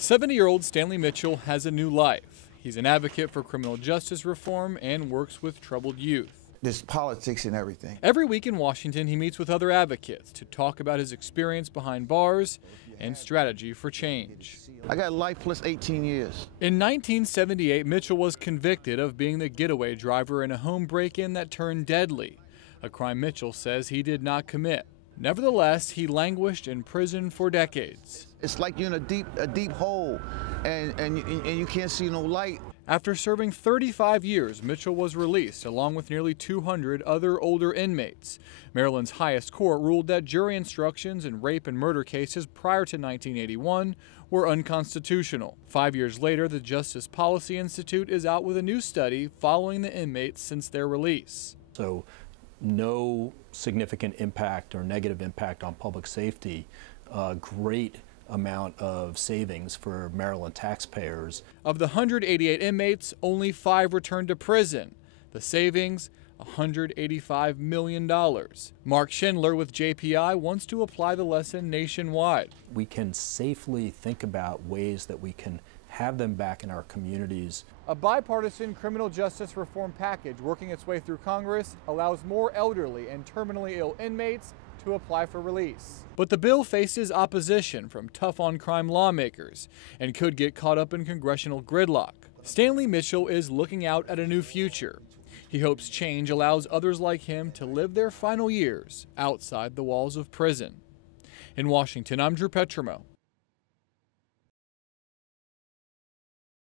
70-year-old Stanley Mitchell has a new life. He's an advocate for criminal justice reform and works with troubled youth. There's politics in everything. Every week in Washington, he meets with other advocates to talk about his experience behind bars and strategy for change. I got life plus 18 years. In 1978, Mitchell was convicted of being the getaway driver in a home break-in that turned deadly, a crime Mitchell says he did not commit. Nevertheless, he languished in prison for decades. It's like you're in a deep hole and you can't see no light. After serving 35 years, Mitchell was released along with nearly 200 other older inmates. Maryland's highest court ruled that jury instructions in rape and murder cases prior to 1981 were unconstitutional. 5 years later, the Justice Policy Institute is out with a new study following the inmates since their release. So no significant impact or negative impact on public safety, great amount of savings for Maryland taxpayers. Of the 188 inmates, only 5 returned to prison. The savings, $185 million. Mark Schindler with JPI wants to apply the lesson nationwide. We can safely think about ways that we can have them back in our communities. A bipartisan criminal justice reform package working its way through Congress allows more elderly and terminally ill inmates to apply for release. But the bill faces opposition from tough-on-crime lawmakers and could get caught up in congressional gridlock. Stanley Mitchell is looking out at a new future. He hopes change allows others like him to live their final years outside the walls of prison. In Washington, I'm Drew Petrimoulx,